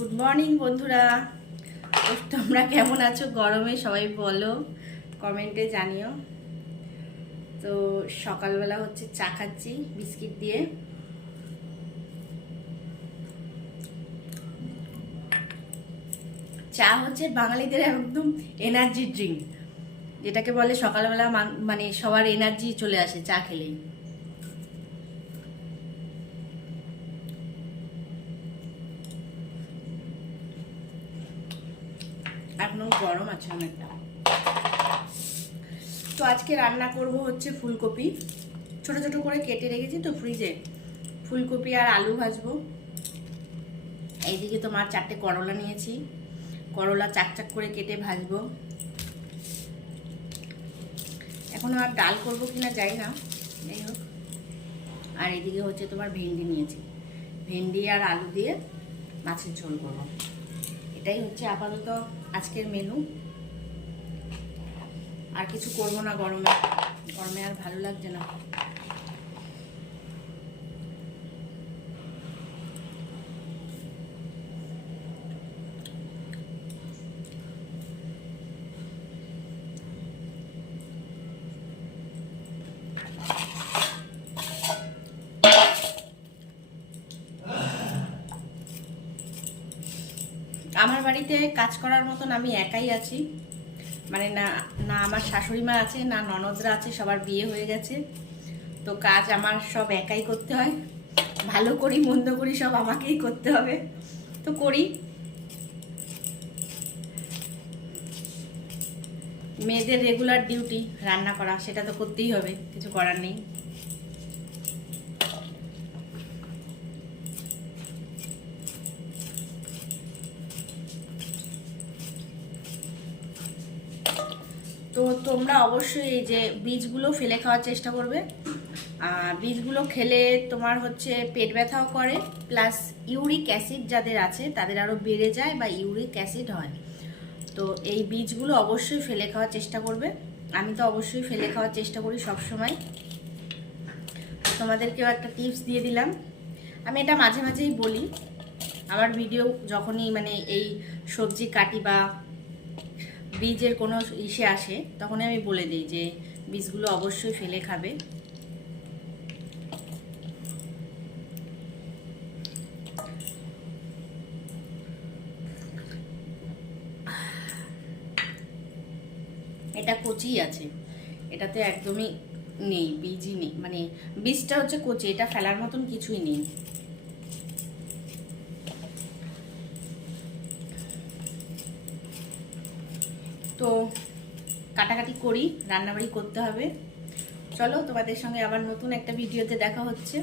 Good morning বন্ধুরা, তোমরা কেমন আছো? গরমে সবাই বলো, কমেন্টে জানিও। তো সকালবেলা হচ্ছে চা খাচ্ছি বিস্কিট দিয়ে। চা হচ্ছে বাঙালিদের একদম এনার্জি ড্রিঙ্ক, যেটাকে বলে সকালবেলা মানে সবার এনার্জি চলে আসে চা খেলেই। এখনো গরম আছে অনেকটা। তো আজকে রান্না করব হচ্ছে ফুলকপি, ছোট ছোট করে কেটে রেখেছি তো ফ্রিজে। ফুলকপি আর আলু ভাজবো। এইদিকে তোমার 4টে করলা নিয়েছি, করলা চাকচাক করে কেটে ভাজবো। এখনো আর ডাল করবো কিনা জানি না, যাই হোক। আর এদিকে হচ্ছে তোমার ভেন্ডি নিয়েছি, ভেন্ডি আর আলু দিয়ে মাছের ঝোল করবো। এটাই হচ্ছে আপাতত আজকের মেনু। আর কিছু করবো না, গরমে গরমে আর ভালো লাগছে না। আমার বাড়িতে কাজ করার মতন আমি একাই আছি, মানে না না আমার শাশুড়ি মা আছে, না ননদরা আছে, সবার বিয়ে হয়ে গেছে। তো কাজ আমার সব একাই করতে হয়, ভালো করি মন্দ করি সব আমাকেই করতে হবে, তো করি। মেয়েদের রেগুলার ডিউটি রান্না করা, সেটা তো করতেই হবে, কিছু করার নেই। তো তোমরা অবশ্যই এই যে বীজগুলো ফেলে খাওয়ার চেষ্টা করবে। বীজগুলো খেলে তোমার হচ্ছে পেট ব্যথাও করে, প্লাস ইউরিক অ্যাসিড যাদের আছে তাদের আরও বেড়ে যায় বা ইউরিক অ্যাসিড হয়। তো এই বীজগুলো অবশ্যই ফেলে খাওয়ার চেষ্টা করবে। আমি তো অবশ্যই ফেলে খাওয়ার চেষ্টা করি সব সময়। তোমাদেরকেও একটা টিপস দিয়ে দিলাম। আমি এটা মাঝে মাঝেই বলি আমার ভিডিও যখনই মানে এই সবজি কাটি বা বীজের কোনো ইসে আসে, তখনই আমি বলে দিই যে বীজগুলো অবশ্যই ফেলে খাবে। এটা কচি আছে, এটাতে একদমই নেই, বীজই নেই, মানে বীজটা হচ্ছে কচি, এটা ফেলার মতন কিছুই নেই। তো কাটাকাটি করি, রান্নাবাড়ি করতে হবে। চলো তোমাদের সঙ্গে আবার নতুন একটা ভিডিওতে দেখা হচ্ছে।